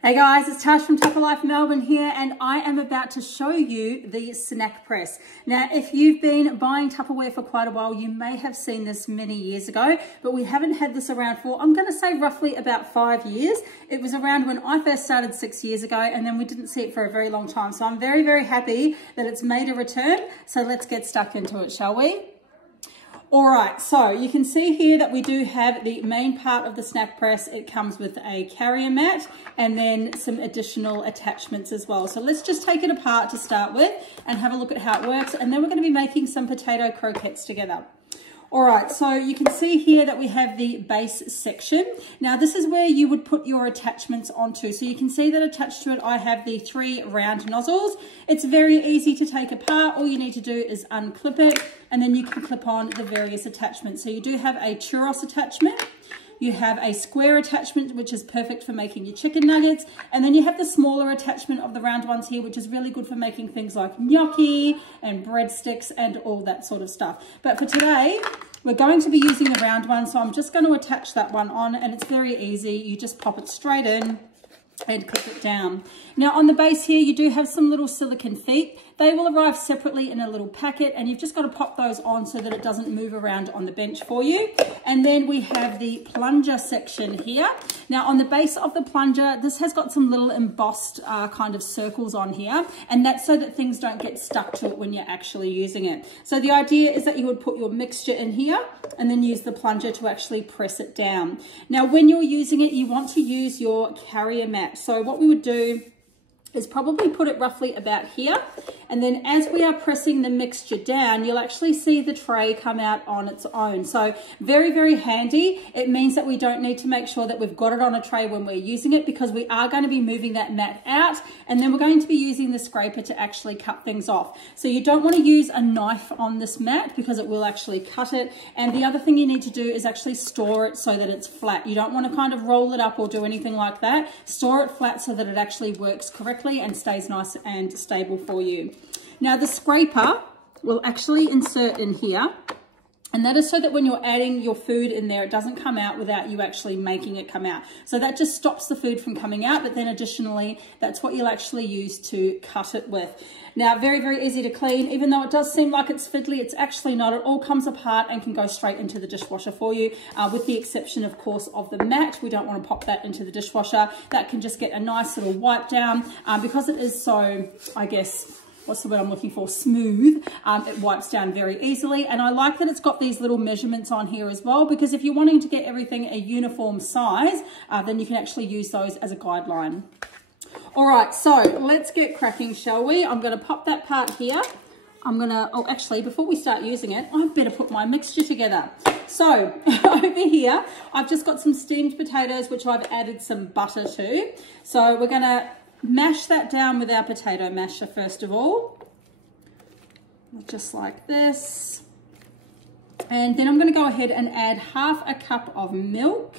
Hey guys, it's Tash from Tupperware Melbourne here, and I am about to show you the snack press. Now, if you've been buying Tupperware for quite a while, you may have seen this many years ago, but we haven't had this around for, I'm going to say roughly about 5 years. It was around when I first started 6 years ago, and then we didn't see it for a very long time. So I'm very, very happy that it's made a return. So let's get stuck into it, shall we? All right, so you can see here that we do have the main part of the snack press. It comes with a carrier mat and then some additional attachments as well. So let's just take it apart to start with and have a look at how it works. And then we're going to be making some potato croquettes together. All right, so you can see here that we have the base section. Now, this is where you would put your attachments onto. So you can see that attached to it, I have the 3 round nozzles. It's very easy to take apart. All you need to do is unclip it, and then you can clip on the various attachments. So you do have a churros attachment. You have a square attachment, which is perfect for making your chicken nuggets. And then you have the smaller attachment of the round ones here, which is really good for making things like gnocchi and breadsticks and all that sort of stuff. But for today, we're going to be using the round one. So I'm just going to attach that one on, and it's very easy. You just pop it straight in and clip it down. Now on the base here, you do have some little silicone feet. They will arrive separately in a little packet, and you've just got to pop those on so that it doesn't move around on the bench for you. And then we have the plunger section here. Now on the base of the plunger, this has got some little embossed kind of circles on here, and that's so that things don't get stuck to it when you're actually using it. So the idea is that you would put your mixture in here and then use the plunger to actually press it down. Now when you're using it, you want to use your carrier mat. So what we would do is probably put it roughly about here, and then as we are pressing the mixture down, you'll actually see the tray come out on its own. So very, very handy. It means that we don't need to make sure that we've got it on a tray when we're using it, because we are going to be moving that mat out, and then we're going to be using the scraper to actually cut things off. So you don't want to use a knife on this mat because it will actually cut it. And the other thing you need to do is actually store it so that it's flat. You don't want to kind of roll it up or do anything like that. Store it flat so that it actually works correctly and stays nice and stable for you. Now the scraper will actually insert in here, and that is so that when you're adding your food in there, it doesn't come out without you actually making it come out. So that just stops the food from coming out, but then additionally, that's what you'll actually use to cut it with. Now, very, very easy to clean. Even though it does seem like it's fiddly, it's actually not. It all comes apart and can go straight into the dishwasher for you, with the exception, of course, of the mat. We don't want to pop that into the dishwasher. That can just get a nice little wipe down. Because it is so, I guess, what's the word I'm looking for, smooth, it wipes down very easily. And I like that it's got these little measurements on here as well, because if you're wanting to get everything a uniform size, then you can actually use those as a guideline. All right, so let's get cracking, shall we? I'm going to pop that part here. I'm going to, oh, actually, before we start using it, I better put my mixture together. So over here, I've just got some steamed potatoes, which I've added some butter to. So we're going to mash that down with our potato masher first of all, just like this. And then I'm going to go ahead and add half a cup of milk.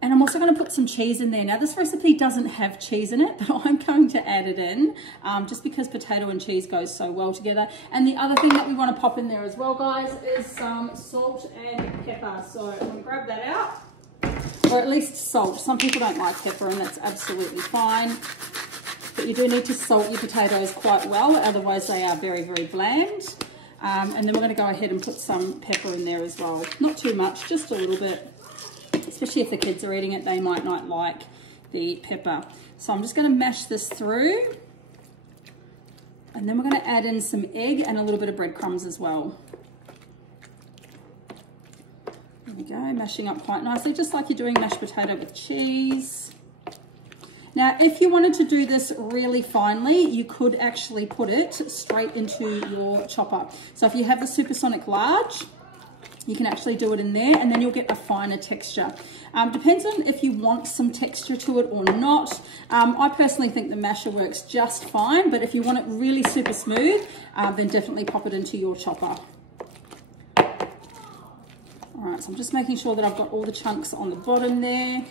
And I'm also going to put some cheese in there. Now this recipe doesn't have cheese in it, but I'm going to add it in just because potato and cheese goes so well together. And the other thing that we want to pop in there as well, guys, is some salt and pepper. So I'm going to grab that out. Or at least salt. Some people don't like pepper, and that's absolutely fine. But you do need to salt your potatoes quite well, otherwise they are very, very bland. And then we're going to go ahead and put some pepper in there as well. Not too much, just a little bit. Especially if the kids are eating it, they might not like the pepper. So I'm just going to mash this through. And then we're going to add in some egg and a little bit of breadcrumbs as well. There we go, mashing up quite nicely, just like you're doing mashed potato with cheese. Now, if you wanted to do this really finely, you could actually put it straight into your chopper. So if you have the supersonic large, you can actually do it in there, and then you'll get a finer texture. Depends on if you want some texture to it or not. I personally think the masher works just fine, but if you want it really super smooth, then definitely pop it into your chopper. All right, so I'm just making sure that I've got all the chunks on the bottom there,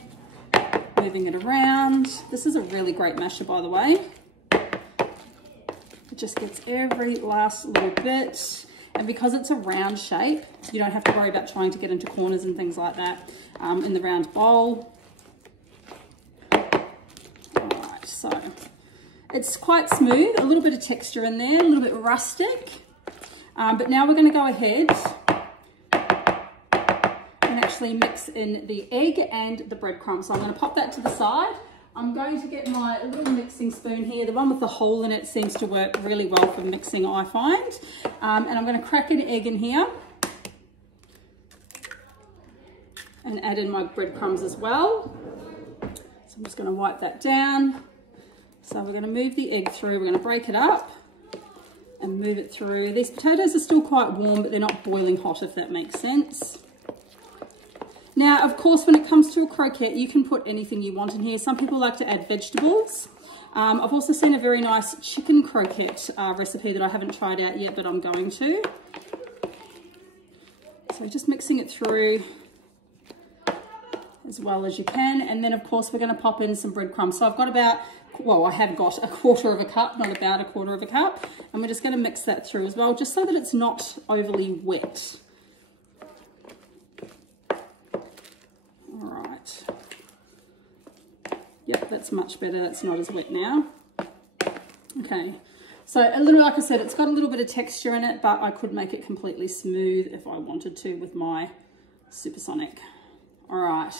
moving it around. This is a really great masher, by the way. It just gets every last little bit. And because it's a round shape, you don't have to worry about trying to get into corners and things like that in the round bowl. So it's quite smooth, a little bit of texture in there, a little bit rustic. But now we're going to go ahead and actually mix in the egg and the breadcrumbs. So I'm going to pop that to the side. I'm going to get my little mixing spoon here. The one with the hole in it seems to work really well for mixing, I find. And I'm going to crack an egg in here and add in my breadcrumbs as well. So I'm just going to wipe that down. So we're going to move the egg through. We're going to break it up and move it through. These potatoes are still quite warm, but they're not boiling hot, if that makes sense. Now, of course, when it comes to a croquette, you can put anything you want in here. Some people like to add vegetables. I've also seen a very nice chicken croquette recipe that I haven't tried out yet, but I'm going to. So just mixing it through as well as you can. And then, of course, we're going to pop in some breadcrumbs. So I've got about, well, I have got a quarter of a cup, not about a quarter of a cup. And we're just going to mix that through as well, just so that it's not overly wet. All right. Yep, that's much better. That's not as wet now. Okay. So a little, like I said, it's got a little bit of texture in it, but I could make it completely smooth if I wanted to with my supersonic. All right.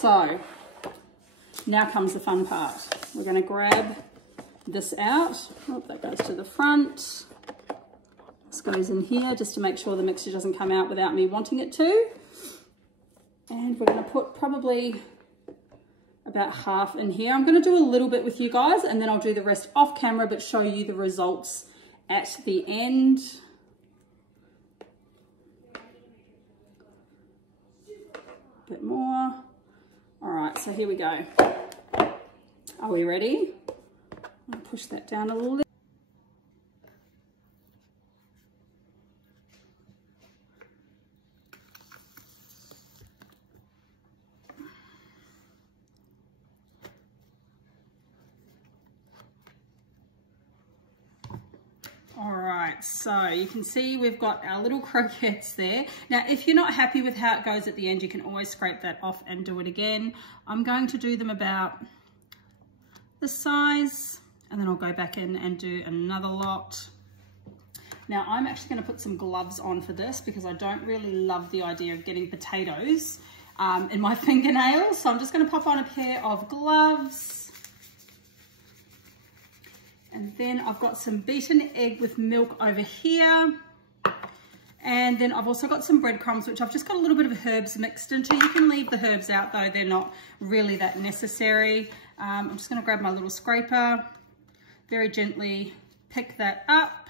So now comes the fun part. We're going to grab this out. Oh, that goes to the front. This goes in here just to make sure the mixture doesn't come out without me wanting it to. And we're going to put probably about half in here. I'm going to do a little bit with you guys, and then I'll do the rest off camera, but show you the results at the end. A bit more. All right, so here we go. Are we ready? I'll push that down a little bit. So you can see we've got our little croquettes there. Now, if you're not happy with how it goes at the end, you can always scrape that off and do it again. I'm going to do them about this size, and then I'll go back in and do another lot. Now, I'm actually going to put some gloves on for this because I don't really love the idea of getting potatoes in my fingernails. So I'm just going to pop on a pair of gloves. And then I've got some beaten egg with milk over here. And then I've also got some breadcrumbs, which I've just got a little bit of herbs mixed into. You can leave the herbs out though, they're not really that necessary. I'm just gonna grab my little scraper, very gently pick that up,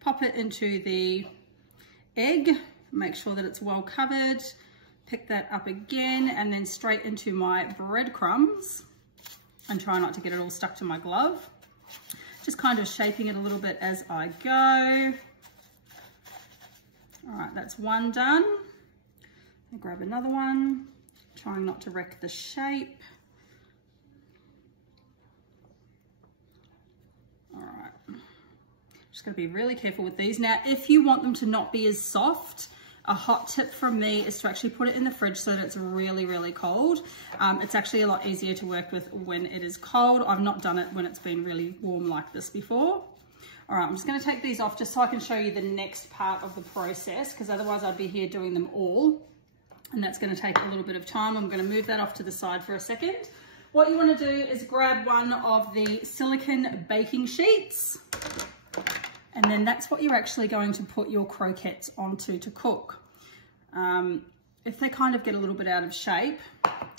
pop it into the egg, make sure that it's well covered, pick that up again, and then straight into my breadcrumbs, and try not to get it all stuck to my glove. Just kind of shaping it a little bit as I go. All right, that's one done. I'll grab another one, trying not to wreck the shape. All right, just gotta be really careful with these. Now, if you want them to not be as soft, a hot tip from me is to actually put it in the fridge so that it's really, really cold. It's actually a lot easier to work with when it is cold. I've not done it when it's been really warm like this before. All right, I'm just going to take these off just so I can show you the next part of the process, because otherwise I'd be here doing them all, and that's going to take a little bit of time. I'm going to move that off to the side for a second. What you want to do is grab one of the silicone baking sheets, and then that's what you're actually going to put your croquettes onto to cook. If they kind of get a little bit out of shape,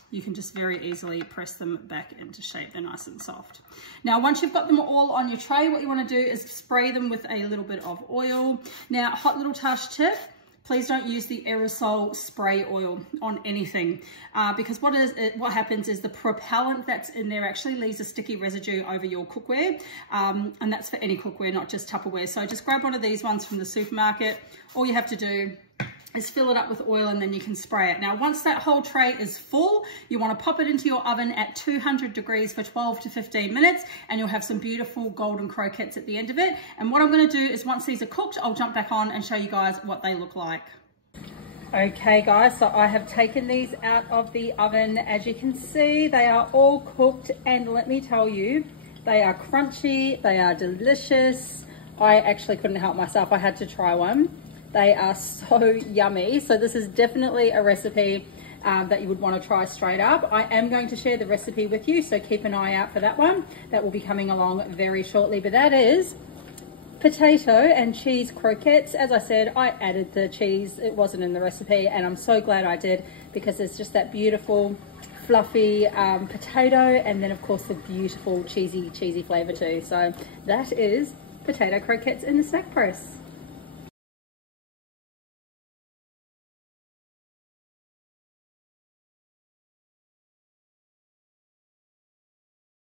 you can just very easily press them back into shape. They're nice and soft. Now, once you've got them all on your tray, what you want to do is spray them with a little bit of oil. Now, hot little touch tip, please don't use the aerosol spray oil on anything because what happens is the propellant that's in there actually leaves a sticky residue over your cookware, and that's for any cookware, not just Tupperware. So just grab one of these ones from the supermarket. All you have to do is fill it up with oil, and then you can spray it. Now, once that whole tray is full, you want to pop it into your oven at 200 degrees for 12 to 15 minutes, and you'll have some beautiful golden croquettes at the end of it. And what I'm going to do is once these are cooked, I'll jump back on and show you guys what they look like. Okay guys, so I have taken these out of the oven. As you can see, they are all cooked, and let me tell you, they are crunchy, they are delicious. I actually couldn't help myself, I had to try one. They are so yummy. So this is definitely a recipe that you would want to try straight up. I am going to share the recipe with you, so keep an eye out for that one. That will be coming along very shortly, but that is potato and cheese croquettes. As I said, I added the cheese, it wasn't in the recipe, and I'm so glad I did, because it's just that beautiful fluffy potato, and then of course the beautiful cheesy flavor too. So that is potato croquettes in the snack press.